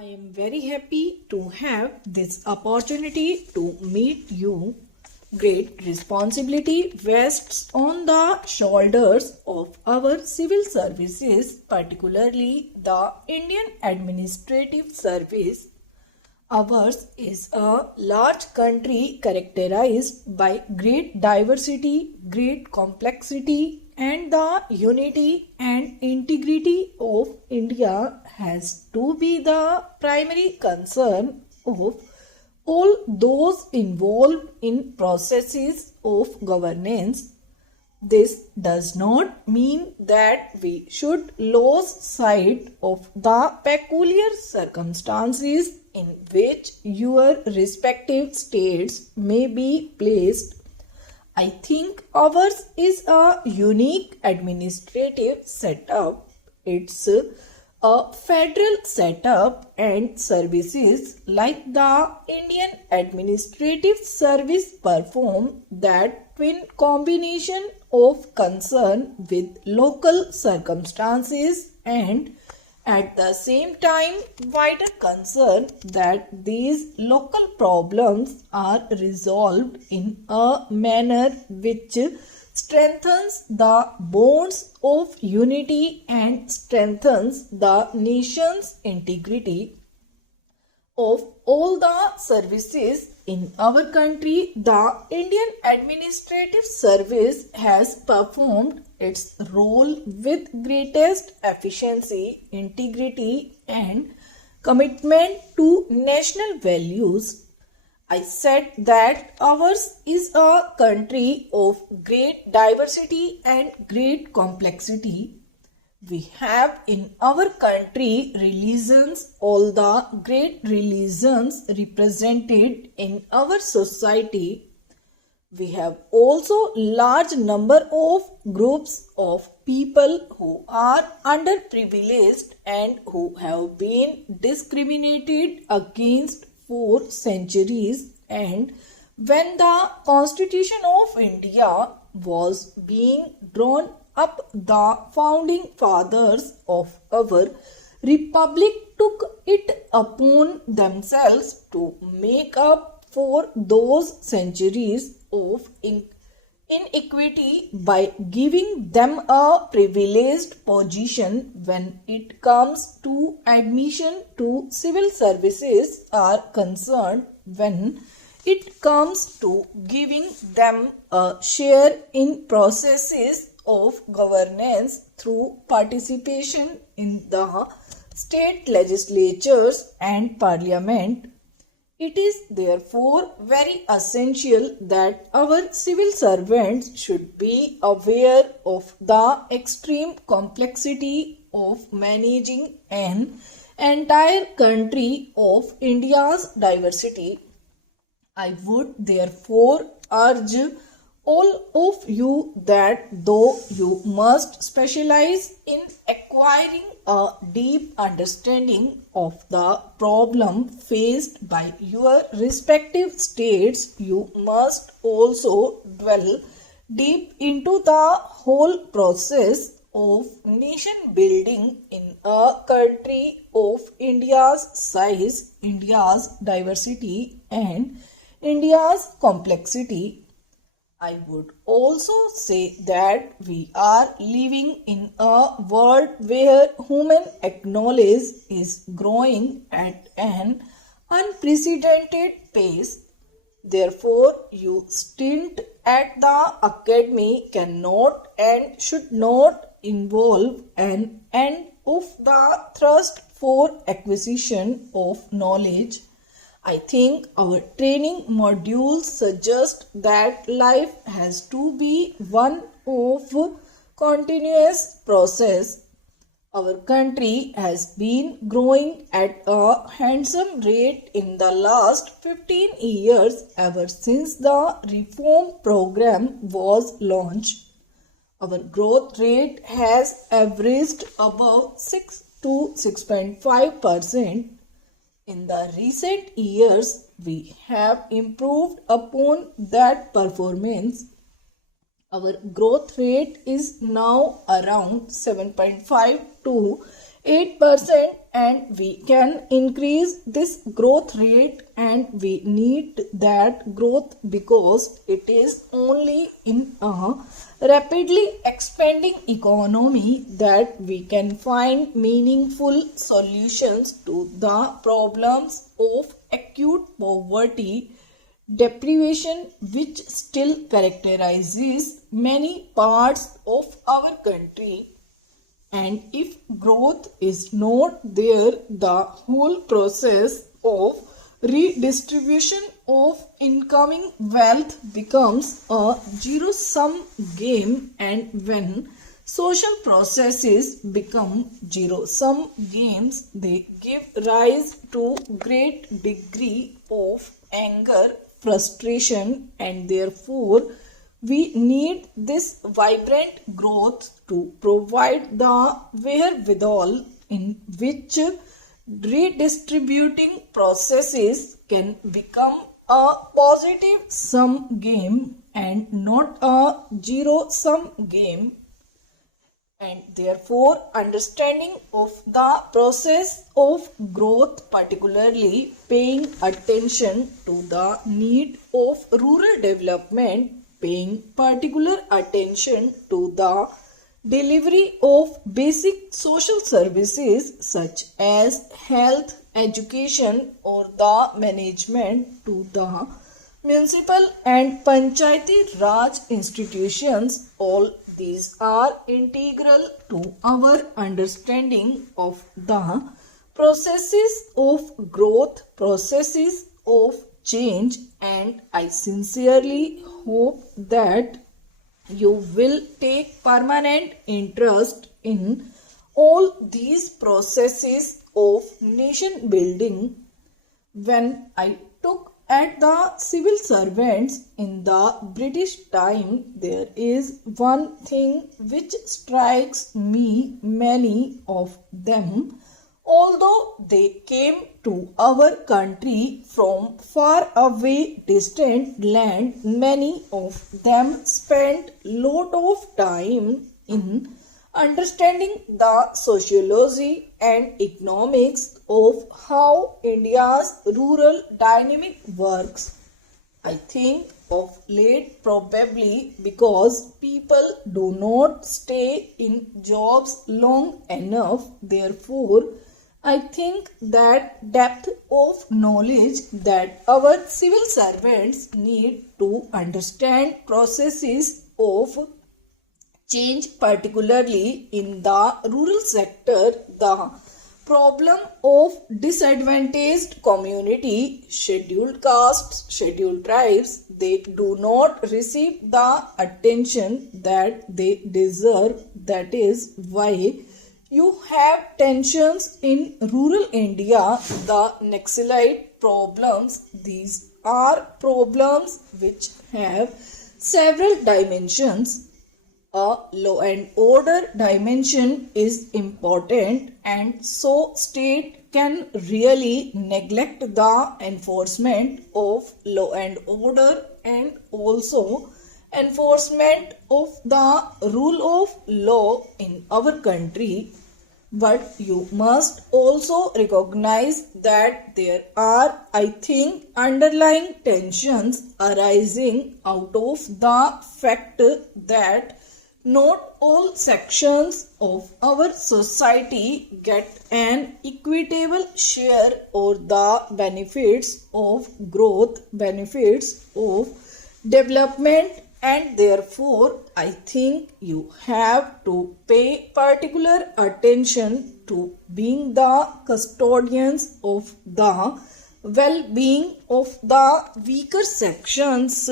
I am very happy to have this opportunity to meet you. Great responsibility rests on the shoulders of our civil services, particularly the Indian Administrative Service. Ours is a large country characterized by great diversity, great complexity, and the unity and integrity of India has to be the primary concern of all those involved in processes of governance. This does not mean that we should lose sight of the peculiar circumstances in which your respective states may be placed. I think ours is a unique administrative setup. It's a federal setup, and services like the Indian Administrative Service perform that twin combination of concern with local circumstances and at the same time wider concern that these local problems are resolved in a manner which strengthens the bonds of unity and strengthens the nation's integrity. Of all the services in our country, the Indian Administrative Service has performed its role with greatest efficiency, integrity, and commitment to national values. I said that ours is a country of great diversity and great complexity. We have in our country religions, all the great religions represented in our society. We have also large number of groups of people who are underprivileged and who have been discriminated against for centuries, and when the Constitution of India was being drawn up, the founding fathers of our republic took it upon themselves to make up for those centuries of inequity by giving them a privileged position when it comes to admission to civil services are concerned, when it comes to giving them a share in processes of governance through participation in the state legislatures and parliament. It is therefore very essential that our civil servants should be aware of the extreme complexity of managing an entire country of India's diversity. I would therefore urge all of you that though you must specialize in acquiring a deep understanding of the problem faced by your respective states, you must also dwell deep into the whole process of nation building in a country of India's size, India's diversity, and India's complexity. I would also say that we are living in a world where human knowledge is growing at an unprecedented pace. Therefore, your stint at the academy cannot and should not involve an end of the thrust for acquisition of knowledge. I think our training modules suggest that life has to be one of continuous process. Our country has been growing at a handsome rate in the last 15 years ever since the reform program was launched. Our growth rate has averaged above 6 to 6.5%. In the recent years, we have improved upon that performance. Our growth rate is now around 7.5 to 8%, and we can increase this growth rate, and we need that growth because it is only in a rapidly expanding economy that we can find meaningful solutions to the problems of acute poverty deprivation which still characterizes many parts of our country. And if growth is not there, the whole process of redistribution of incoming wealth becomes a zero-sum game, and when social processes become zero-sum games, they give rise to great degree of anger, frustration, and therefore we need this vibrant growth to provide the wherewithal in which redistributing processes can become a positive sum game and not a zero sum game. And therefore understanding of the process of growth, particularly paying attention to the need of rural development, paying particular attention to the delivery of basic social services such as health, education, or the management to the municipal and panchayati raj institutions, all these are integral to our understanding of the processes of growth, processes of change, and I sincerely hope that you will take permanent interest in all these processes of nation building. When I took at the civil servants in the British time, there is one thing which strikes me: many of them, although they came to our country from far away distant land, many of them spent lot of time in understanding the sociology and economics of how India's rural dynamic works. I think of late probably because people do not stay in jobs long enough. Therefore, I think that depth of knowledge that our civil servants need to understand processes of change, particularly in the rural sector, the problem of disadvantaged community, scheduled castes, scheduled tribes, they do not receive the attention that they deserve. That is why you have tensions in rural India, the Naxalite problems. These are problems which have several dimensions. A law and order dimension is important, and so state can really neglect the enforcement of law and order and also enforcement of the rule of law in our country. But you must also recognize that there are, I think, underlying tensions arising out of the fact that not all sections of our society get an equitable share or the benefits of growth, benefits of development, and therefore I think you have to pay particular attention to being the custodians of the well-being of the weaker sections.